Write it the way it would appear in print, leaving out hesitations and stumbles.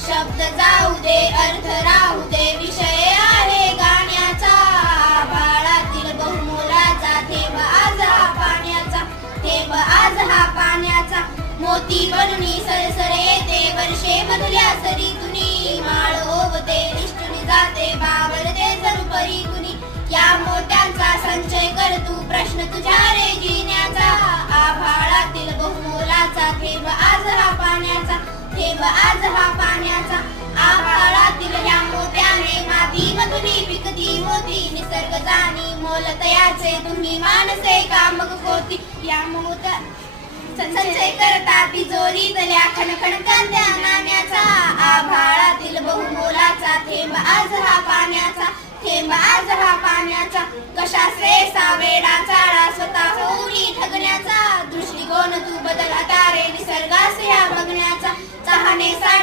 शब्द जाऊ दे अर्थ राहू दे विषय आहे गाण्याचा आभाळातील बहुमोलाचा थेंब आज हा पाण्याचा थेंब आज हा पाण्याचा मोती बनूनी सरसरे येते वर्षे मधल्या सरी कुणी माळ ओवते निष्ठुनी जाते बावरते जणू परी कुणी या मोत्यांचा संचय कर तू प्रश्न तुझ्या रे जिण्याचा आभाळातील बहुमोलाचा थेंब आज हा पाण्याचा थेंब आज हा पाण्याचा आभाळातील या मोत्याने माती मधुनी पिकती मोती निसर्ग जाणी मोल तयाचे तुम्ही मानसे का मग कोती या मोत्या संचय करता तिजोरीतल्या खणखण कांद्या नाण्याचा आभाळातील बहुमोलाचा थेंब आज हा पाण्याचा थेंब आज हा पाण्याचा कशा श्रेसा वेडा चाळा स्वतः होऊनी ठगण्याचा दृष्टिकोन तू बदल आता रे निसर्गास या बघण्याचा चाहण्यासाठी